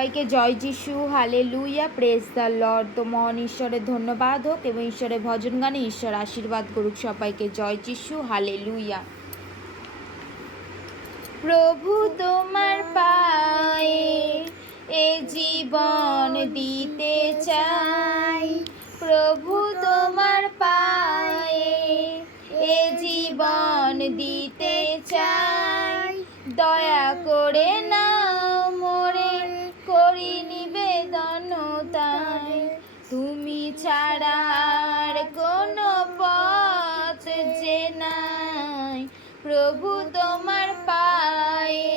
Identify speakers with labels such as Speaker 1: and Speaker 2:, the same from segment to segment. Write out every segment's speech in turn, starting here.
Speaker 1: সবাইকে জয় যিশু হালে লুইয়া প্রেস দ্য লর্ড তো মহান ঈশ্বরের ধন্যবাদ হোক এবং ঈশ্বরের ভজন গানে ঈশ্বর আশীর্বাদ করুক সবাইকে। জয় যিশু হালে লুইয়া প্রভু তোমার পায়ে এ জীবন দিতে চাই। প্রভু তোমার পায়ে এ জীবন দিতে চাই। দয়া তুমি ছাড়া আর কোনো পথ যে নাই। প্রভু তোমার পায়ে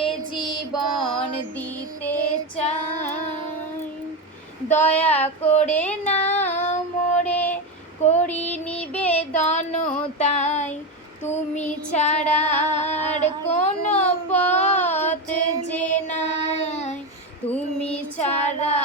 Speaker 1: এ জীবন দিতে চাই। দয়া করে না মোরে করি নিবেদন তাই। তুমি ছাড়া আর কোনো পথ যে নাই। তুমি ছাড়া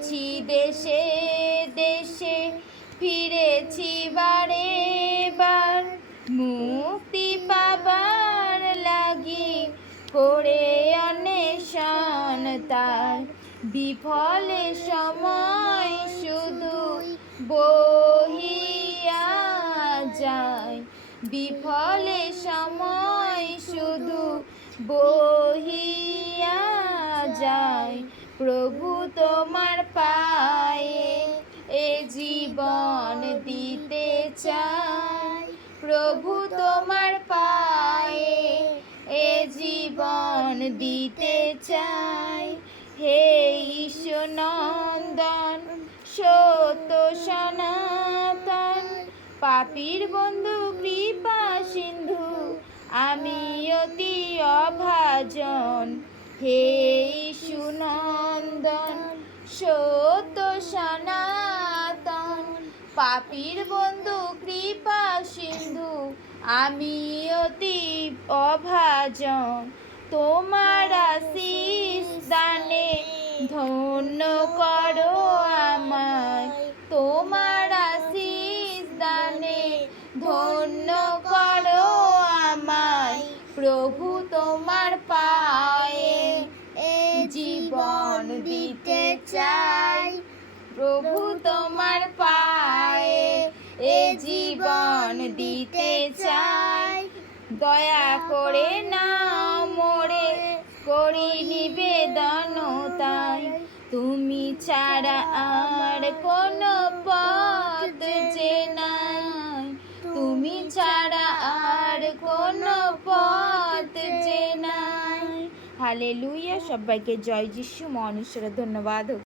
Speaker 1: ঘুরেছি দেশে দেশে ফিরেছি বারে বার। মুক্তি পাবার লাগি করে অন্বেষণ তার। বিফলে সময় শুধু বহিয়া যায়। বিফলে সময় শুধু বহিয়া যায়। প্রভু তোমার পায়ে এ জীবন দিতে চাই। প্রভু তোমার পায়ে এ জীবন দিতে চাই। হে ঈশ্বর নন্দন সত্য সনাতন, পাপির বন্ধু, কৃপা সিন্ধু, আমি অতি অভাজন। হে সুনন্দন সত্য সনাতন। পাপির বন্ধু, কৃপা সিন্ধু, আমি অতি অভাজন। তোমার দানে ধন্য করো আমায়। তোমার আশিস দানে ধন্য করো আমায়। প্রভু তোমার পায়ে জীবন দিতে চাই। প্রভু তোমার পায়ে এ জীবন দিতে চাই। দয়া করে না মোরে করি নিবেদন তাই। তুমি ছাড়া আর কোনো পথ যে নাই। তুমি ছাড়া আর কোনো পথ যে নাই। হালে লুইয়া সবাইকে জয় যিশু ঈশ্বরের ধন্যবাদ।